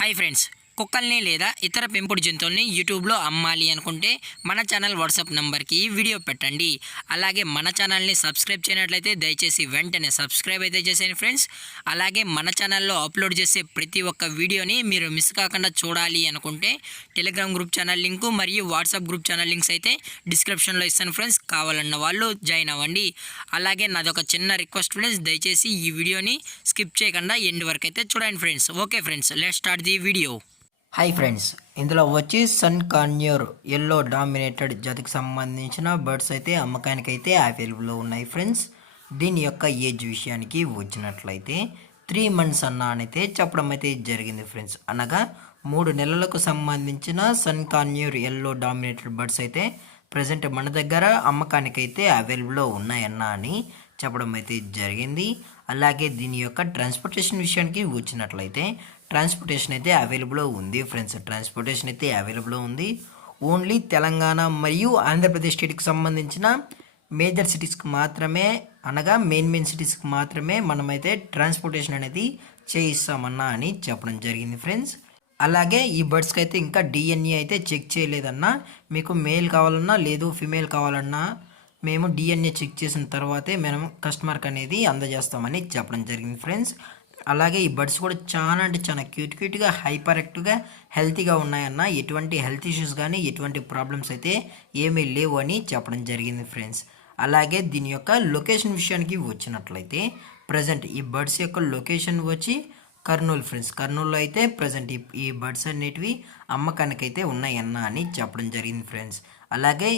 Hi friends, కుక్కల్ని లేదా ఇతర పెంపుడు జంతువుల్ని యూట్యూబ్లో అమ్మాలి అనుకుంటే మన ఛానల్ వాట్సాప్ నెంబర్కి వీడియో పెట్టండి. అలాగే మన ఛానల్ని సబ్స్క్రైబ్ చేయనట్లయితే దయచేసి వెంటనే సబ్స్క్రైబ్ అయితే చేసేయండి ఫ్రెండ్స్. అలాగే మన ఛానల్లో అప్లోడ్ చేసే ప్రతి ఒక్క వీడియోని మీరు మిస్ కాకుండా చూడాలి అనుకుంటే టెలిగ్రామ్ గ్రూప్ ఛానల్ లింకు మరియు వాట్సాప్ గ్రూప్ ఛానల్ లింక్స్ అయితే డిస్క్రిప్షన్లో ఇస్తాను ఫ్రెండ్స్. కావాలన్న వాళ్ళు జాయిన్ అవ్వండి. అలాగే నాదొక చిన్న రిక్వెస్ట్ ఫ్రెండ్స్, దయచేసి ఈ వీడియోని స్కిప్ చేయకుండా ఎండ్ వరకు అయితే చూడండి friends. Okay friends, let's start the video. Hi friends, ఇందులో వచ్చి సన్ కాన్యూర్ ఎల్లో డామినేటెడ్ జాతికి సంబంధించిన బర్డ్స్ అయితే అమ్మకానికి అయితే అవైలబుల్లో ఉన్నాయి ఫ్రెండ్స్. దీని యొక్క ఏజ్ విషయానికి వచ్చినట్లయితే 3 months అన్న అయితే చెప్పడం అయితే జరిగింది ఫ్రెండ్స్. అనగా 3 నెలలకు సంబంధించిన సన్ కాన్యూర్ ఎల్లో డామినేటెడ్ బర్డ్స్ అయితే ప్రజెంట్ మన దగ్గర అమ్మకానికి అయితే అవైలబుల్లో ఉన్నాయన్న అని చెప్పడం అయితే జరిగింది. అలాగే దీని యొక్క ట్రాన్స్పోర్టేషన్ విషయానికి వచ్చినట్లయితే ట్రాన్స్పోర్టేషన్ అయితే అవైలబుల్ ఉంది ఫ్రెండ్స్. ట్రాన్స్పోర్టేషన్ అయితే అవైలబుల్ ఉంది. ఓన్లీ తెలంగాణ మరియు ఆంధ్రప్రదేశ్ స్టేట్కి సంబంధించిన మేజర్ సిటీస్కి మాత్రమే, అనగా మెయిన్ సిటీస్కి మాత్రమే మనమైతే ట్రాన్స్పోర్టేషన్ అనేది చేయిస్తామన్నా అని చెప్పడం జరిగింది ఫ్రెండ్స్. అలాగే ఈ బర్డ్స్కి అయితే ఇంకా డిఎన్ఏ అయితే చెక్ చేయలేదన్నా. మీకు మేల్ కావాలన్నా లేదు ఫిమేల్ కావాలన్నా మేము డిఎన్ఏ చెక్ చేసిన తర్వాతే మనం కస్టమర్కి అనేది అందజేస్తామని చెప్పడం జరిగింది ఫ్రెండ్స్. అలాగే ఈ బర్డ్స్ కూడా చాలా అంటే చాలా క్యూట్గా హైపర్ యాక్టివ్గా హెల్తీగా ఉన్నాయన్న. ఎటువంటి హెల్త్ ఇష్యూస్ కానీ ఎటువంటి ప్రాబ్లమ్స్ అయితే ఏమీ లేవు అని చెప్పడం జరిగింది ఫ్రెండ్స్. అలాగే దీని యొక్క లొకేషన్ విషయానికి వచ్చినట్లయితే ప్రజెంట్ ఈ బర్డ్స్ యొక్క లొకేషన్ వచ్చి కర్నూలు ఫ్రెండ్స్. కర్నూలులో అయితే ప్రజెంట్ ఈ బర్డ్స్ అనేటివి అమ్మకానికి అయితే ఉన్నాయన్న అని చెప్పడం జరిగింది ఫ్రెండ్స్. అలాగే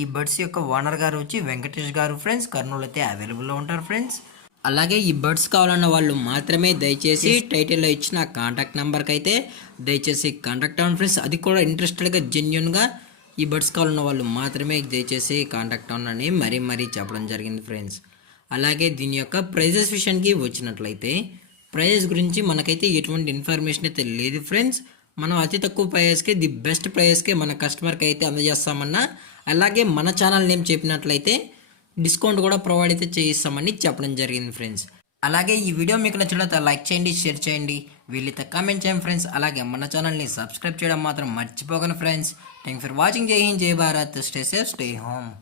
ఈ బర్డ్స్ యొక్క ఓనర్ గారు వచ్చి వెంకటేష్ గారు ఫ్రెండ్స్. కర్నూలు అయితే అవైలబుల్లో ఉంటారు ఫ్రెండ్స్. అలాగే ఈ బర్డ్స్ కావాలన్న వాళ్ళు మాత్రమే దయచేసి టైటిల్లో ఇచ్చిన కాంటాక్ట్ నెంబర్కి అయితే దయచేసి కాంటాక్ట్ అవ్వండి ఫ్రెండ్స్. అది కూడా ఇంట్రెస్టెడ్గా జెన్యున్గా ఈ బర్డ్స్ కావాలన్న వాళ్ళు మాత్రమే దయచేసి కాంటాక్ట్ అవ్వండి మరీ చెప్పడం జరిగింది ఫ్రెండ్స్. అలాగే దీని యొక్క ప్రైజెస్ విషయానికి వచ్చినట్లయితే ప్రైజెస్ గురించి మనకైతే ఎటువంటి ఇన్ఫర్మేషన్ అయితే లేదు ఫ్రెండ్స్. మనం అతి తక్కువ ప్రైస్కే ది బెస్ట్ ప్రైస్కే మన కస్టమర్కి అయితే అందజేస్తామన్నా. అలాగే మన ఛానల్ నేమ్ చెప్పినట్లయితే డిస్కౌంట్ కూడా ప్రొవైడ్ అయితే చేయిస్తామని చెప్పడం జరిగింది ఫ్రెండ్స్. అలాగే ఈ వీడియో మీకు నచ్చినట్లయితే లైక్ చేయండి, షేర్ చేయండి, వీళ్ళైతే కామెంట్ చేయండి ఫ్రెండ్స్. అలాగే మన ఛానల్ని సబ్స్క్రైబ్ చేయడం మాత్రం మర్చిపోకండి ఫ్రెండ్స్. Thank for watching. జై హింద్, జై Bharat, stay safe, stay home.